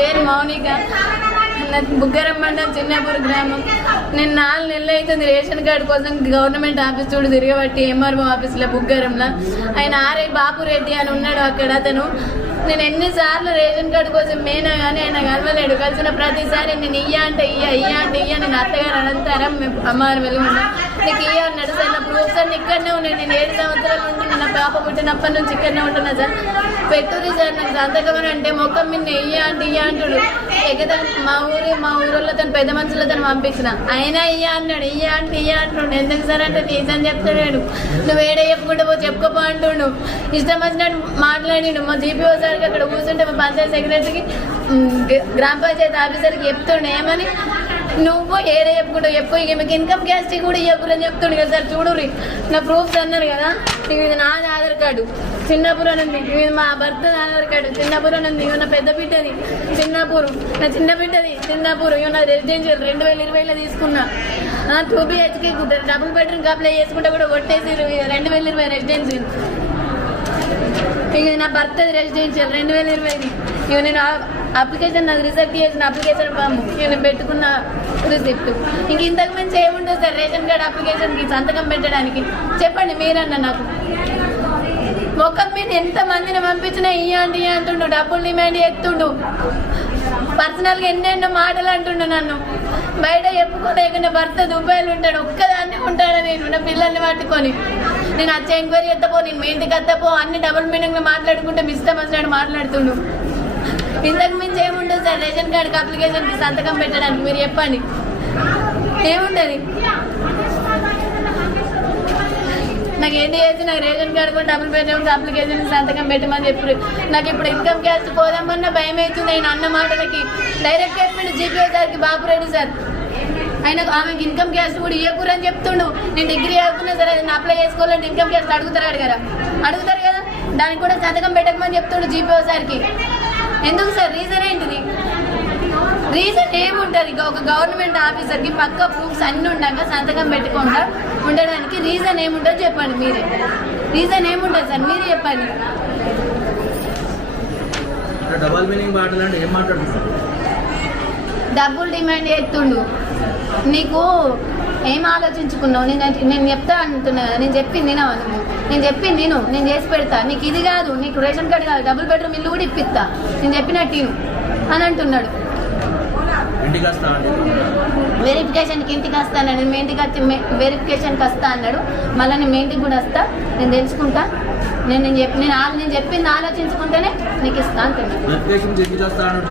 పేరు మౌనిక. నాకు బుగ్గరం చిన్నపూర్ గ్రామం. నేను నాలుగు నెలలు అవుతుంది రేషన్ కార్డు కోసం గవర్నమెంట్ ఆఫీస్ చూడు తిరగబట్టి ఎంఆర్ఓ ఆఫీస్లో బుగ్గరంలో. ఆయన ఆర్ఐ బాపురెడ్డి అని ఉన్నాడు అక్కడ అతను. నేను ఎన్నిసార్లు రేషన్ కార్డు కోసం మేనా కానీ ఆయన కలవలేడు. కలిసిన ప్రతిసారి నేను ఇయ్య అంటే ఇయ్య ఇయ్య అంటే ఇయ్య. నేను అత్తగారు అనంతరం అమ్మగారు వెళ్ళి ఉన్నా నీకు ఇయ్య అన్నాడు నేను ఇక్కడనే ఉన్నాను. నేను ఏడు సంవత్సరాల నుండి నా పాప పుట్టినప్పటి నుంచి ఇక్కడనే ఉంటున్నా సార్. పెట్టుది సార్ నాకు సంతకమని అంటే మొక్కం మీద ఇయ్య అంటే ఇయ్య అంటాడు ఎగదా మా ఊరు మా ఊరిలో తను పెద్ద మనుషులతో పంపించిన. అయినా ఇయ్య అన్నాడు ఇయ్య అంటే ఇయ్య అంటున్నాడు ఎందుకు సార్ అంటే తీసని చెప్తున్నాడు నువ్వు ఏడే చెప్పుకుంటే పో చెప్పుకోపో అంటుండు. ఇష్టం వచ్చినట్టు మాట్లాడిండు. మా జీపీఓ సార్కి అక్కడ కూర్చుంటే మా పంచాయతీ సెక్రటరీకి గ్రామ పంచాయతీ ఆఫీసర్కి చెప్తుండే. ఏమని? నువ్వు ఏడే చెప్పుకుంటావు చెప్పు ఇక మీకు ఇన్కమ్ క్యాస్ట్ కూడా ఇవ్వకూడదని చెప్తుండు కదా సార్ చూడుర్రి. నా ప్రూఫ్స్ అన్నారు కదా ఇక ఇది నాది ఆధార్ కార్డు. చిన్నపురం నుండి ఇది మా భర్త ఆధార్ కార్డు. చిన్నపురం నుండి ఇవి నా పెద్ద బిడ్డది చిన్నపూరు. నా చిన్న బిడ్డది చిన్నపూరు. ఇవి నా రెసిడెన్షియల్ రెండు వేల ఇరవైలో తీసుకున్నా. Two BHK double bedroom apply చేసుకుంటే కూడా కొట్టేసి రెండు వేల ఇరవై రెసిడెన్షియల్ ఇక నా భర్త రెసిడెన్షియల్ రెండు వేల ఇరవైది ఇక నేను అప్లికేషన్ నాకు రిజెక్ట్ చేసిన అప్లికేషన్ ఫామ్ ఇక నేను పెట్టుకున్న రిసిప్ట్ ఇంక ఇంతకు మించి ఏముంటుంది సార్ రేషన్ కార్డ్ అప్లికేషన్కి సంతకం పెట్టడానికి. చెప్పండి మీరన్న నాకు. ఒక మీద ఎంత మందిని పంపించినా ఇయ్యండి ఇయ్య అంటుండు డబ్బులు డిమాండ్ ఎత్తుండు పర్సనల్గా ఎన్నెన్నో మాటలు అంటుండు నన్ను. బయట చెప్పుకోలేకుండా భర్త దుబాయ్లు ఉంటాడు ఒక్కదాన్ని ఉంటాడు నేను నా పిల్లల్ని పట్టుకొని. నేను వచ్చే ఎంక్వైరీ ఎత్తపో నేను మీ ఇంటికి ఎత్తపో అన్ని డబుల్ మీనింగ్లు మాట్లాడుకుంటే మీ ఇష్టం వచ్చినట్టు మాట్లాడుతుండు. ఇంతకు మించి ఏముండదు సార్ రేషన్ కార్డుకి అప్లికేషన్కి సంతకం పెట్టడానికి మీరు చెప్పండి. ఏముండదు నాకు ఏంటి చేసి నాకు రేషన్ కార్డు కూడా డబుల్ బెడ్రూమ్ అప్లికేషన్ సంతకం పెట్టమని చెప్పారు నాకు ఇప్పుడు ఇన్కమ్ క్యాస్ట్ పోదామన్న భయం అవుతుంది ఆయన అన్న మాటలకి. డైరెక్ట్ చెప్పిండు జీపీఓ సార్కి బాపురెడ్డి సార్. ఆయన ఆమెకి ఇన్కమ్ క్యాస్ట్ కూడా ఇవ్వకూరు అని చెప్తుండు. నేను డిగ్రీ చదువుకున్నా సరే నేను అప్లై చేసుకోవాలంటే ఇన్కమ్ క్యాస్ట్ అడుగుతారు అడిగారా అడుగుతారు కదా? దానికి కూడా సంతకం పెట్టకమని చెప్తుండు జీపీఓ సార్కి. ఎందుకు సార్? రీజన్ ఏంటిది? రీజన్ ఏముంటుంది? ఒక గవర్నమెంట్ ఆఫీసర్కి పక్క ప్రూఫ్స్ అన్ని ఉండగా సంతకం పెట్టకుండా ఉండడానికి రీజన్ ఏముంటుందో చెప్పండి మీరే. రీజన్ ఏముంటుంది సార్? మీరే చెప్పండి. డబల్ మీనింగ్ మాటలు ఏం మాట్లాడుతున్నారు? డబ్బులు డిమాండ్ చేస్తుండు. నీకు ఏం ఆలోచించుకున్నావు? నేను నేను చెప్తా అంటున్నా కదా నేను చెప్పింది వినవా నువ్వు? నేను చెప్పింది నేను నేను చేసి పెడతా. నీకు ఇది కాదు నీకు రేషన్ కార్డు కాదు డబుల్ బెడ్రూమ్ ఇల్లు కూడా ఇప్పిస్తా. నేను చెప్పినట్టు అని అంటున్నాడు. వెరిఫికేషన్కి ఇంటికి వస్తాను నేను మీ ఇంటికి వచ్చి వెరిఫికేషన్కి వస్తా అన్నాడు. మళ్ళీ నేను మీ ఇంటికి కూడా వస్తా. నేను తెలుసుకుంటా. నేను నేను చెప్పి నేను నేను చెప్పింది ఆలోచించుకుంటేనే నీకు ఇస్తా అంటున్నాను